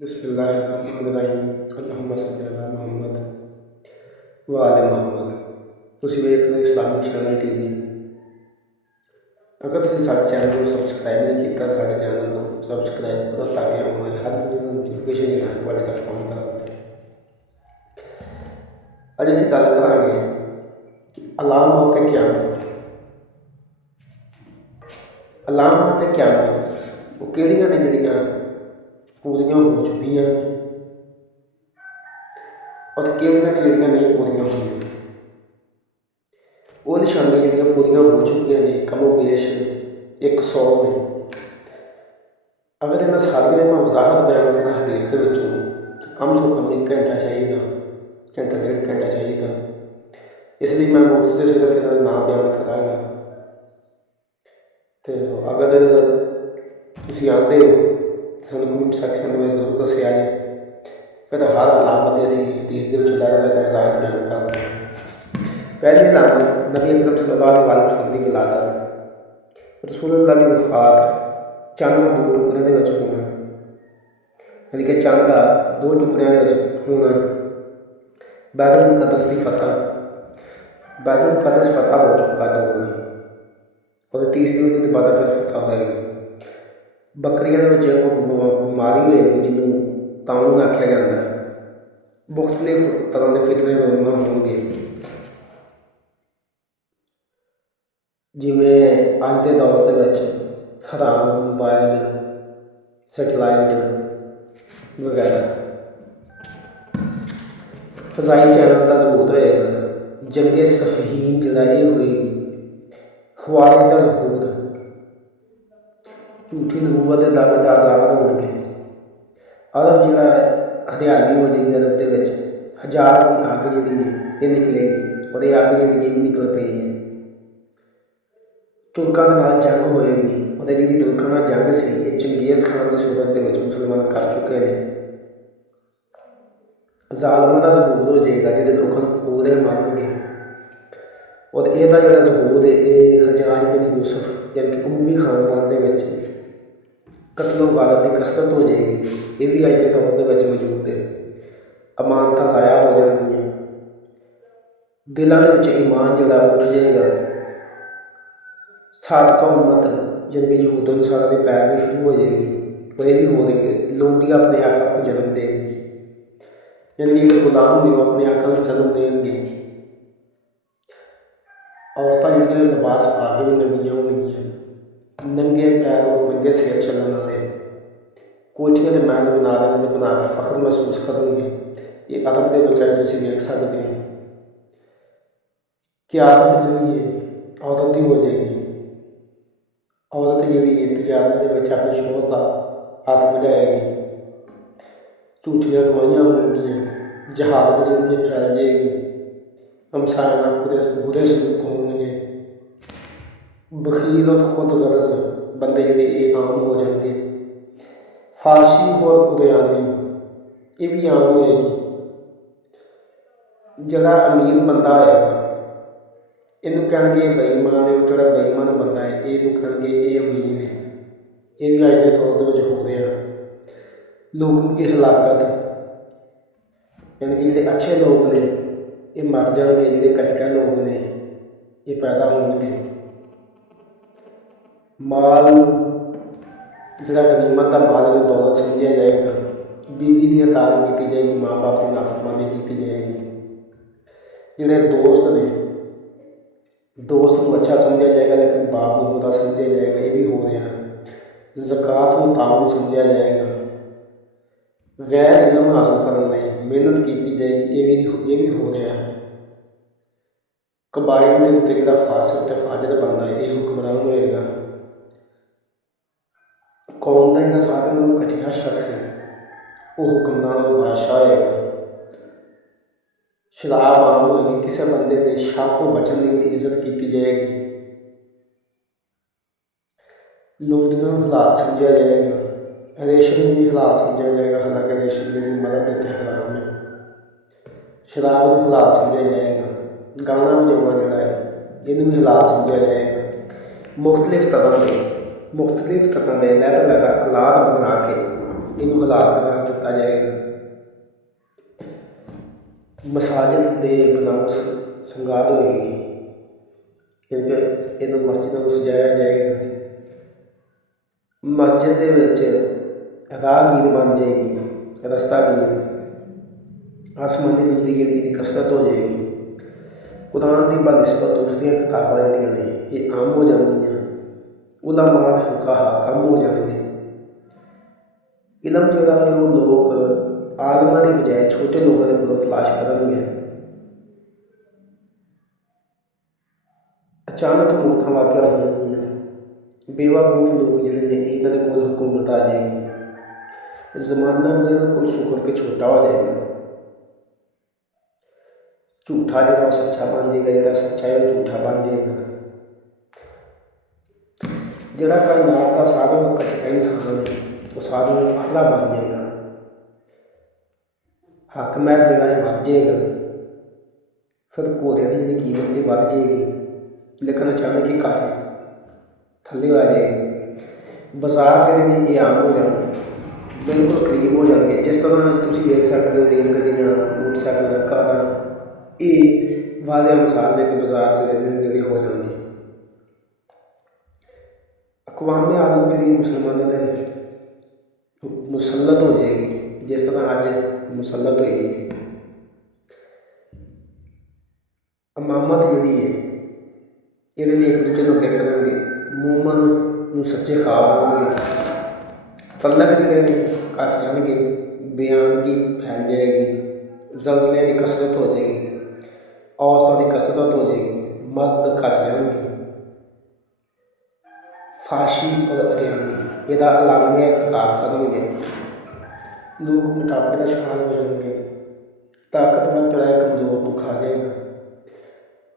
बिस्मिल्लाहिर्रहमानिर्रहीम अल्लाहुम्मा सल्ली अला मुहम्मद व आले मुहम्मद। ਤੁਸੀਂ ਵੇਖ ਰਹੇ ਇਸਲਾਮਿਕ ਚੈਨਲ ਟੀਵੀ। अगर ਤੁਸੀਂ ਸਾਡੇ ਚੈਨਲ ਨੂੰ ਸਬਸਕ੍ਰਾਈਬ ਨਹੀਂ ਕੀਤਾ ਸਾਡੇ ਚੈਨਲ ਨੂੰ ਸਬਸਕ੍ਰਾਈਬ ਕਰੋ ਤਾਂ ਕਿ ਆਉਣ ਵਾਲੀ ਹਰ ਨੋਟੀਫਿਕੇਸ਼ਨ ਤੁਹਾਡੇ ਤੱਕ ਪਹੁੰਚਦਾ ਰਹੇ। ਅੱਜ ਅਸੀਂ ਗੱਲ ਕਰਾਂਗੇ ਕਿ ਅਲਾਮਤ ਤੇ ਕਿਆਮਤ। ਅਲਾਮਤ ਤੇ ਕਿਆਮਤ ਉਹ ਕਿਹੜੀਆਂ ਨੇ ਜਿਹੜੀਆਂ पूरियां हो चुकी हैं और किहड़ियां ने जिहड़ियां नहीं पूरियां होईयां। वो निशानियां जिहड़ियां पूरियां हो चुकियां ने कमो बेश 100 ने। अगर इन्हां सारियां मैं वजाहत बयान करा हदीस दे विचों तो कम से कम 1 घंटा चाहिए, घंटा 1.5 घंटा चाहिए। इसलिए मैं मुफ्त से सिर्फ इन्हां नाम बयान करांगा। तो अगर तुसीं आंदे हो ਸਾਨੂੰ ਕਮੈਂਟ ਸੈਕਸ਼ਨ ਦੇ ਵਿੱਚ ਜ਼ਰੂਰ ਦੱਸਿਆ ਜੀ। ਫਿਰ ਹਰ ਅਲਾਮਤ ਦੇ ਅਸੀਂ ਹਦੀਸ ਦੇ ਵਿੱਚ ਅਲੱਗ ਅਲੱਗ ਵਜ਼ਾਹਤ ਬਿਆਨ ਕਰਦੇ ਹਾਂ। ਪਹਿਲੀ ਅਲਾਮਤ ਨਬੀ ਅਕਰਮ ਸੱਲੱਲਾਹੁ ਅਲੈहि ਵਸੱਲਮ ਦੀ ਵਿਲਾਦਤ, ਰਸੂਲੁल्लाह ਦੀ ਵਫਾਤ, ਚੰਦ ਦੇ 2 ਟੁਕੜਿਆਂ ਦੇ ਵਿੱਚ ਹੋਣਾ, ਯਾਨੀ ਕਿ ਚੰਦ ਦਾ 2 ਟੁਕੜਿਆਂ ਦੇ ਵਿੱਚ ਹੋਣਾ, ਬੈਤੁਲ ਮੁਕੱਦਸ ਦੀ ਫਤਹ, ਬੈਤੁਲ ਮੁਕੱਦਸ ਫਤਹ ਹੋ ਚੁੱਕਾ 2 ਵਾਰੀ, और तीसरी वारी तो बाद फिर फतह होएगी। बकरियां बीमारी होएगी जिन्होंने ताउन आख्या जाता है। मुख्तलिफ तरह के फितने रोना होंगे, जिमें अज के दौर के हराम मोबाइल सैटेलाइट वगैरह, फजाई चैनल का जरूरत होएगा, जंगे सफहीन जलाई होएगी, खवारिज का जरूरत, झूठी नबूवत के दावेदार ज़ाहिर होंगे, अरब जिहड़ा हरियाली हो जाएगी, अरब के विच हज़ार की अग जी निकलेगी और ये अग जी भी निकल पई है। तुर्कों के नाल जंग होएगी और जी तुर्कों नाल जंग सी ये चंगेज़ खान की सूरत के मुसलमान कर चुके हैं। ज़ालिमां का ज़हूर हो जाएगा जिहदे लोगों को पूरे मारनगे और यदा जो ज़हूर है ये हजाज बिन यूसुफ यानी कि उम्मी खानदान के कतलो गारत की कसरत हो जाएगी। ये भी अज के दौर के मौजूद है। अमानत ज़ाया हो जाएगी, दिलों के ईमान जो उठ जाएगा। साबका उम्मत यानी कि यहूद नसारा की पैरवी शुरू हो जाएगी और ये भी हो रही लोंडियाँ अपने आका को जन्म देंगे, यानी कि गुलाम भी अपने आका को जन्म देंगे। औरतां जिहड़ियां लिबास पा के भी नंगियां होणगियां, नंगे पैर और नंगे सिर चलण वाले, कोठियां दे महल बना के फख्र महसूस करनगे। ये अरब दे विच अज तुसीं वेख सकदे हो कि औरत जिहड़ी है औरत ही हो जाएगी। औरत जिहड़ी है तिजारत दे विच अपने शोहर दा हत्थ बजाएगी, झूठियां गवाहियां होणगियां, जहालत जिहड़ी है फैल जाएगी, हमसाया नाल बुरे सलूक होंगे, बखील और खुद गर्ज बंदे जिहड़े ये आम हो जाएंगे। फारशी और उदयानी ये भी आम होएगी। जिहड़ा अमीर बंदा होएगा इनू कहणगे बेईमान है, जिहड़ा बेईमान बंदा है इनू कहणगे ये अमीर है। ये भी अज के दौर के हो रहा। लोगों की हलाकत यानी कि जिहड़े अच्छे लोग ने ये मर जाएंगे, जिहड़े कचका लोग ने ये पैदा होंगे। माल जिहड़ा गनीमत का माल है दौलत समझा जाएगा। बीवी की हतार की जाएगी, माँ बाप की नाफरमानी की जाएगी। जिहड़े दोस्त ने दोस्त को अच्छा समझा जाएगा लेकिन बाप को बुरा समझा जाएगा। ये भी हो रहा है। ज़कात को ताउन समझा जाएगा। गैर इल्म हासिल करने लई मेहनत की जाएगी। ये भी हो रहा है। कबाइल के उत्ते जिहड़ा फासिक ते फाजिर बनता है ये हुक्मरान होएगा। कौम का जिहड़ा सारे नालों घटिया शख्स है वो हुक्मरान और बादशाह होएगा। शराब आम होएगी, किसी बंदे के शक तो बचने की इज्जत की जाएगी। लोडियां हालात समझा जाएगा, रेशम भी हालात समझा जाएगा, हालांकि रेशम की मदद देते हराम है। शराब को हालात समझा जाएगा, गाना बजाना जोड़ा है इन्हू भी हालात समझा जाएगा। मुख्तलिफ तरह के लैर लैर औलाद बना के इनू हिला के रख दिता जाएगा। मसाजिद के बनावट श्रृंगार होएगी, क्योंकि इन मस्जिदों को सजाया जाएगा। मस्जिद के विच राहगीर बन जाएगी, रस्तागीर, आसमानी बिजली गिरी की कसरत हो जाएगी। कुरान की बनस्बत दूसरिया किताबां जिहड़ियां ने ये आम हो जाएगियां। उलमा फुकाहा कम हो जाएंगे। इलम जिहड़ा है वो लोग आलमां की बजाय छोटे लोगों के कोलों तलाश करेंगे। अचानक मौतां वाक़या होणगियां, बेवकूफ लोग जिहड़े ने इन्हां दे कोल हुकूमत आ जाएगी। जमाना बिल्कुल सुकर के छोटा हो जाएगा। झूठा जो सच्चा बन जाएगा, जो सच्चा है वो झूठा बन जाएगा। जोड़ा कायनात का सारों का कच्चा इंसान है वो सारों अगला बन जाएगा। हक महर जो है बढ़ जाएगा, फिर घोड़े की जी कीमत भी बढ़ जाएगी। लेकिन अचानक ही काफी थले आ जाएगी। बाजार जो आम हो जाएंगे, बिल्कुल करीब हो जाएंगे। जिस तरह तुम देख सकते हो रेल गड्डियां, मोटरसाइकिल, कारां, ये वाज़े मिसाल है कि बाजार से नेड़े हो जाएंगे। अकवाम आलम जी मुसलमानों के मुसलत हो जाएगी, जिस तरह अज मुसलत होएगी। इमामत जी है ये एक दूसरे को अगे करेंगे। मोमन सच्चे ख्वाब होंगे, तलक जोड़े ने घट जाएंगे, बयानगी फैल जाएगी, जलजले की कसरत हो जाएगी, औरतों की कसरत हो जाएगी, मर्द घट जाएंगे। फाशी और अरियानी यदा अलामिया इख्तिलाफ करेंगे। लोग मोटापे का शिकार हो जाएंगे। ताकतवर तड़ाए कमजोर को खा जाएगा।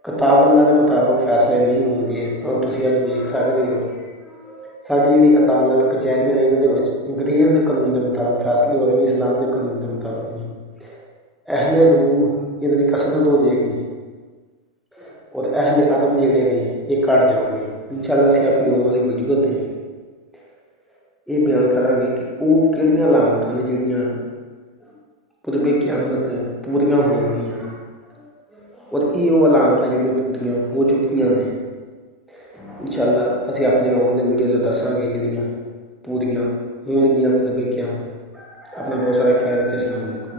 किताब अल्लाह के मुताबिक फैसले नहीं होंगे। और तुम अज देख सकते हो साडी जी अदालत कचहरियां ने इन्होंने अंग्रेज़ के कानून के मुताबिक फैसले हो रहे हैं, इस्लाम के कानून के मुताबिक नहीं। अहले रूह इन्होंने कसरत हो जाएगी और अहले अदब जोड़े ने ये कट जाएंगे। इंशाअल्लाह असीं अपनी आने वाली वीडियो ते ये बयान करांगे कि वो किहड़ियां अलामतां ने जिहड़ियां कुतुबे क़यामत पूरियां होणगियां और ये वो अलामतां जिहड़ियां पूरियां हो चुकियां ने। इंशाअल्लाह असीं अपनी आने वाली वीडियो ते दस्सांगे जिहड़ियां पूरियां होणगियां कुतुबे क़यामत। अपना बहुत सारा ख्याल रखें। अस्सलाम वालेकुम।